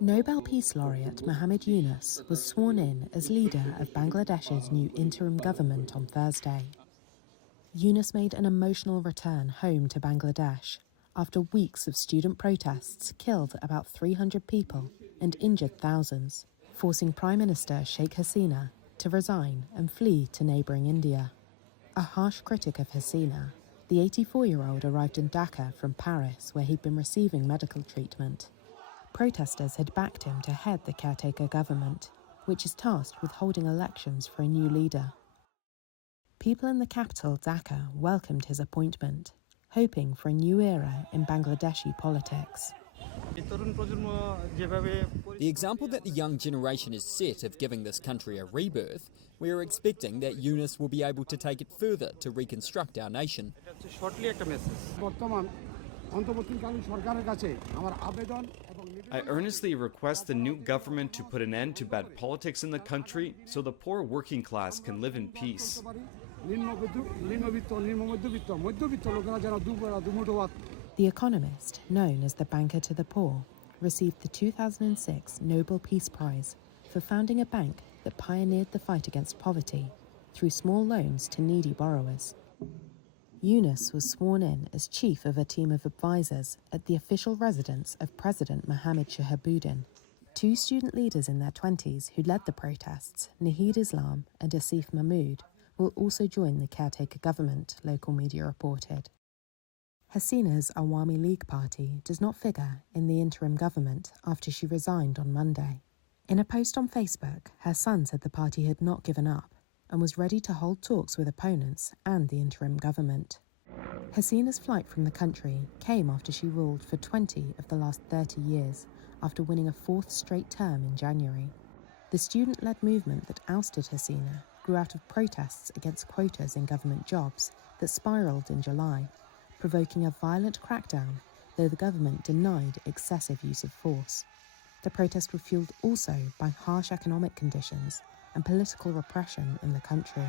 Nobel Peace Laureate Mohammed Yunus was sworn in as leader of Bangladesh's new interim government on Thursday. Yunus made an emotional return home to Bangladesh after weeks of student protests killed about 300 people and injured thousands, forcing Prime Minister Sheikh Hasina to resign and flee to neighbouring India. A harsh critic of Hasina, the 84-year-old arrived in Dhaka from Paris, where he'd been receiving medical treatment. Protesters had backed him to head the Caretaker government, which is tasked with holding elections for a new leader. People in the capital, Dhaka, welcomed his appointment, hoping for a new era in Bangladeshi politics. The example that the young generation is set of giving this country a rebirth, we are expecting that Yunus will be able to take it further to reconstruct our nation. I earnestly request the new government to put an end to bad politics in the country so the poor working class can live in peace. The economist, known as the banker to the poor, received the 2006 Nobel Peace Prize for founding a bank that pioneered the fight against poverty through small loans to needy borrowers. Yunus was sworn in as chief of a team of advisors at the official residence of President Mohammed Shahabuddin. Two student leaders in their 20s who led the protests, Nahid Islam and Asif Mahmood, will also join the caretaker government, local media reported. Hasina's Awami League party does not figure in the interim government after she resigned on Monday. In a post on Facebook, her son said the party had not given up and was ready to hold talks with opponents and the interim government. Hasina's flight from the country came after she ruled for 20 of the last 30 years, after winning a fourth straight term in January. The student-led movement that ousted Hasina grew out of protests against quotas in government jobs that spiralled in July, provoking a violent crackdown, though the government denied excessive use of force. The protests were fuelled also by harsh economic conditions and political repression in the country.